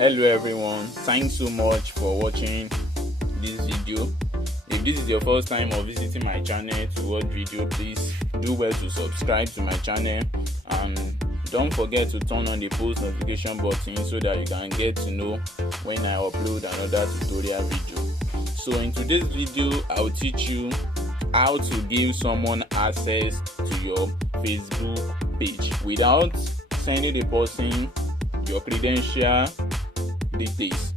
Hello everyone, thanks so much for watching this video. If this is your first time or visiting my channel to watch video, please do well to subscribe to my channel and don't forget to turn on the post notification button so that you can get to know when I upload another tutorial video. So in today's video, I will teach you how to give someone access to your Facebook page without sending the person your credential details.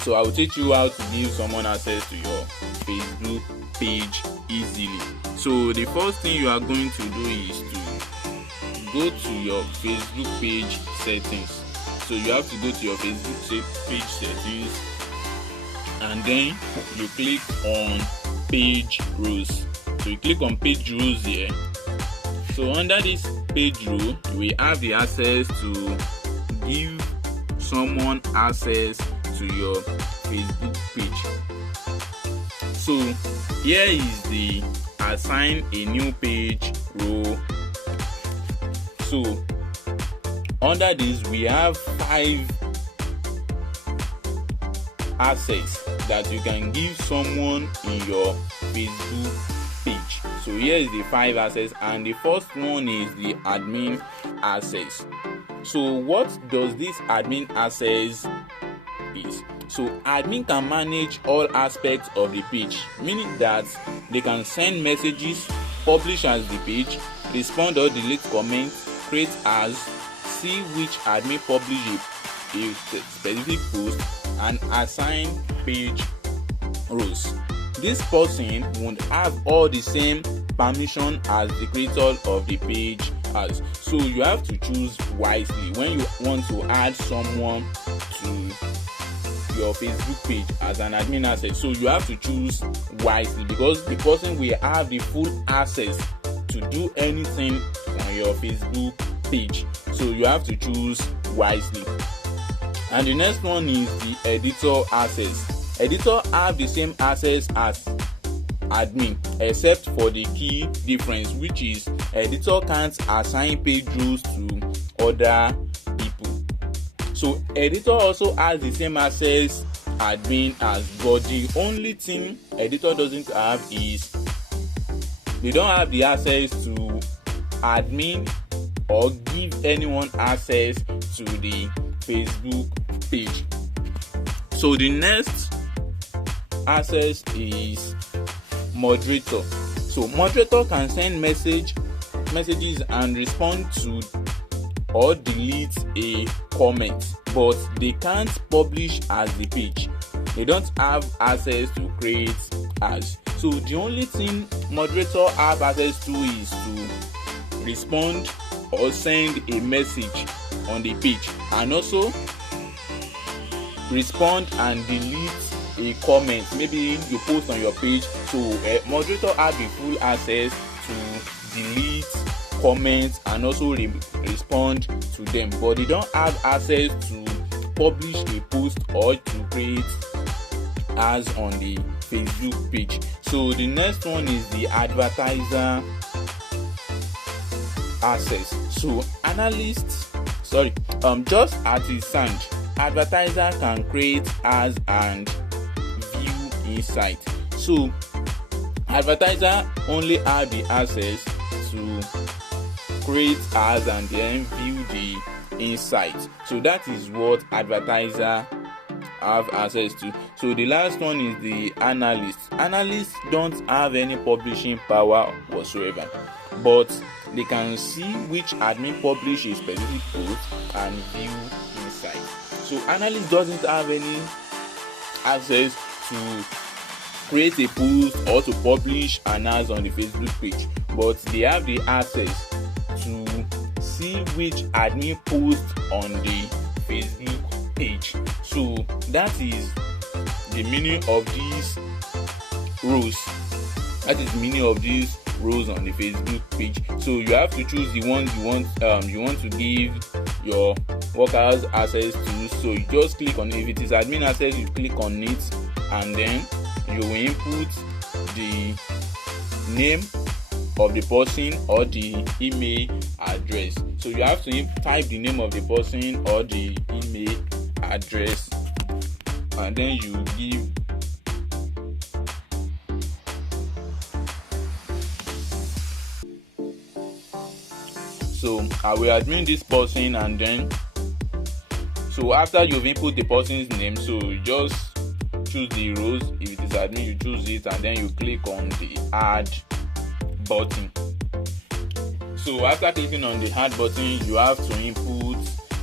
So I will teach you how to give someone access to your Facebook page easily. So the first thing you are going to do is to go to your Facebook page settings. So you have to go to your Facebook page settings and then you click on page rules. So you click on page rules here. So under this page rule, we have the access to give someone access to your Facebook page. So here is the assign a new page rule. So under this we have 5 access that you can give someone in your Facebook page. So here is the 5 access, and the first one is the admin access. So what does this admin access is? So admin can manage all aspects of the page, meaning that they can send messages, publish as the page, respond or delete comments, create as, see which admin publish a specific post, and assign page rules. This person won't have all the same permission as the creator of the page has. So you have to choose wisely when you want to add someone to your Facebook page as an admin access. So you have to choose wisely because the person will have the full access to do anything on your Facebook page. So you have to choose wisely. And the next one is the editor access. Editor have the same access as admin except for the key difference, which is editor can't assign page rules to other people. So editor also has the same access admin has, but the only thing editor doesn't have is they don't have the access to admin or give anyone access to the Facebook page. So the next access is moderator. So moderator can send messages and respond to or delete a comment, but they can't publish as the page. They don't have access to create as. So the only thing moderator have access to is to respond or send a message on the page, and also respond and delete a comment. Maybe you post on your page, so moderator have the full access to delete comments and also respond to them, but they don't have access to publish a post or to create ads on the Facebook page. So the next one is the advertiser access. So just as it sounds, advertiser can create ads and view insight. So advertiser only have the access to create ads and then view the insight. So that is what advertiser have access to. So the last one is the analyst. Analysts don't have any publishing power whatsoever, but they can see which admin publish a specific post and view insight. So analyst doesn't have any access to create a post or to publish an ad on the Facebook page, but they have the access to see which admin post on the Facebook page. So that is the meaning of these rules. That is the meaning of these rules on the Facebook page. So you have to choose the ones you want to give your workers access to. So you just click on it. If it is admin access, you click on it and then you will input the name of the person or the email address. So you have to type the name of the person or the email address, and then you give so I will admin this person, and then so after you've input the person's name, so you just choose the rows. If it is admin, you choose it, and then you click on the add button. So after clicking on the add button, you have to input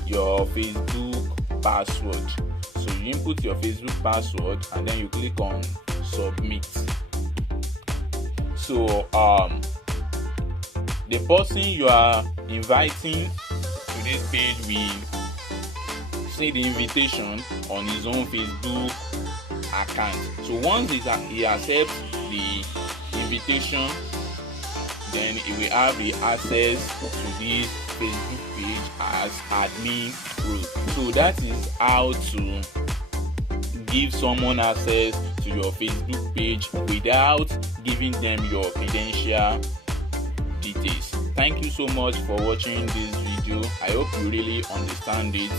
your Facebook password. So you input your Facebook password, and then you click on submit. So the person you are inviting to this page will see the invitation on his own Facebook account. So once he accepts the invitation, then he will have the access to this Facebook page as admin role. So that is how to give someone access to your Facebook page without giving them your credential details. Thank you so much for watching this video. I hope you really understand it.